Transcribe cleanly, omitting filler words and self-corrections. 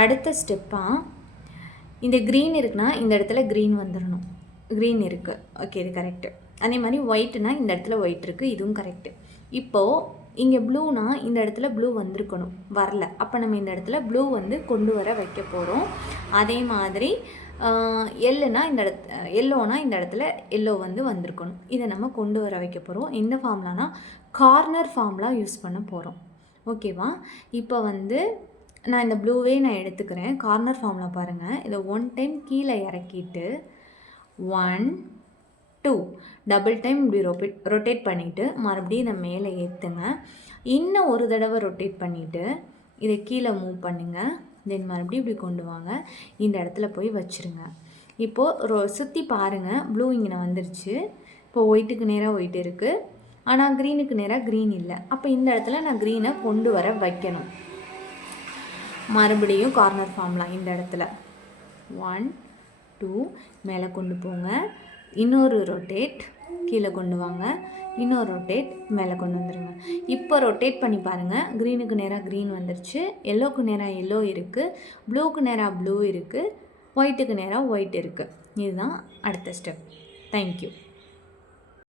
அடுத்த ஸ்டெப்பாக இந்த க்ரீன் இருக்குன்னா இந்த இடத்துல க்ரீன் வந்துடணும். க்ரீன் இருக்குது, ஓகே, இது கரெக்டு. அதே மாதிரி ஒயிட்னா இந்த இடத்துல ஒயிட் இருக்குது, இதுவும் கரெக்டு. இப்போது இங்கே ப்ளூனா இந்த இடத்துல ப்ளூ வந்திருக்கணும், வரல. அப்போ நம்ம இந்த இடத்துல ப்ளூ வந்து கொண்டு வர வைக்க போகிறோம். அதே மாதிரி எல்லுனா இந்த எல்லோனா இந்த இடத்துல எல்லோ வந்து வந்திருக்கணும். இதை நம்ம கொண்டு வர வைக்க போகிறோம். இந்த ஃபார்முலானா கார்னர் ஃபார்முலா யூஸ் பண்ண போகிறோம். ஓகேவா? இப்போ வந்து நான் இந்த ப்ளூவே நான் எடுத்துக்கிறேன். கார்னர் ஃபார்முலா பாருங்கள். இதை 1 டைம் கீழே இறக்கிட்டு 1 2 டபுள் டைம் இப்படி ரொட்டேட் பண்ணிவிட்டு மறுபடியும் இதை மேலே ஏற்றுங்க. இன்னும் ஒரு தடவை ரொட்டேட் பண்ணிவிட்டு இதை கீழே மூவ் பண்ணுங்கள். தென் மறுபடியும் இப்படி கொண்டு வாங்க, இந்த இடத்துல போய் வச்சுருங்க. இப்போது சுற்றி பாருங்கள், ப்ளூ இங்கே வந்துருச்சு. இப்போது ஒயிட்டுக்கு நேராக ஒயிட் இருக்குது, ஆனால் க்ரீனுக்கு நேராக க்ரீன் இல்லை. அப்போ இந்த இடத்துல நான் க்ரீனை கொண்டு வர வைக்கணும். மறுபடியும் கார்னர் ஃபார்முலா இந்த இடத்துல 1 2 மேலே கொண்டு போங்க, இன்னொரு ரொட்டேட் கீழே கொண்டு வாங்க, இன்னொரு ரொட்டேட் மேலே கொண்டு வந்துடுங்க. இப்போ ரொட்டேட் பண்ணி பாருங்கள், க்ரீனுக்கு நேராக க்ரீன் வந்துருச்சு, எல்லோவுக்கு நேராக எல்லோ இருக்குது, ப்ளூக்கு நேராக ப்ளூ இருக்குது, ஒயிட்டுக்கு நேராக ஒயிட் இருக்குது. இதுதான் அடுத்த ஸ்டெப். தேங்க்யூ.